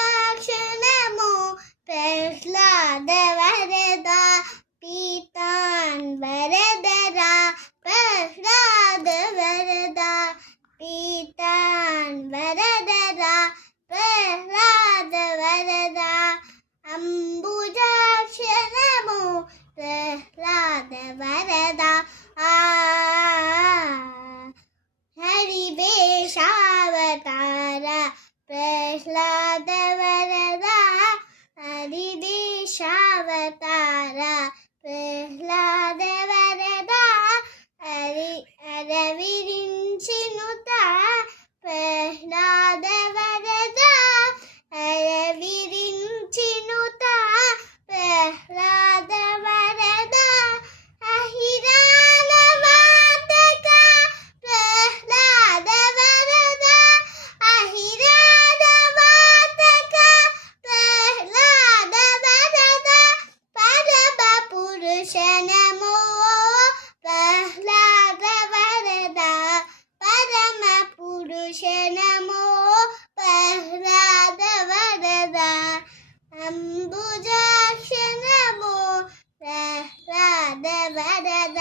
അംബുജാക്ഷണമോ പ്രഹ്ലാദ വരദ പീതാൻ വരദര പ്രഹ്ലാദ വരദ പീതാൻ വരദര പ്രഹ്ലാദ വരദ അംബുജാക്ഷണമോ പ്രഹ്ലാദ വരദ ഹരിവേഷാവതാര പ്രഹ്ലാദ വരദ ഹരിവേഷാവതാര പ്രഹ്ലാദ വരദ അരവിരിഞ്ചിനുത പ്രഹ്ലാദ വരദ അരവിരിഞ്ചിനുത പ്രഹ്ലാദ വരദ അഹിരാനവാതക പ്രഹ്ലാദ വരദ അഹിരാനവാതക പ്രഹ്ലാദ വരദ പരമപുരുഷ നമോ പ്രഹ്ലാദ വരദ പരമപുരുഷ നമോ പ്രഹ്ലാദ വരദ അംബുജാക്ഷ നമോ പ്രഹ്ലാദ വരദ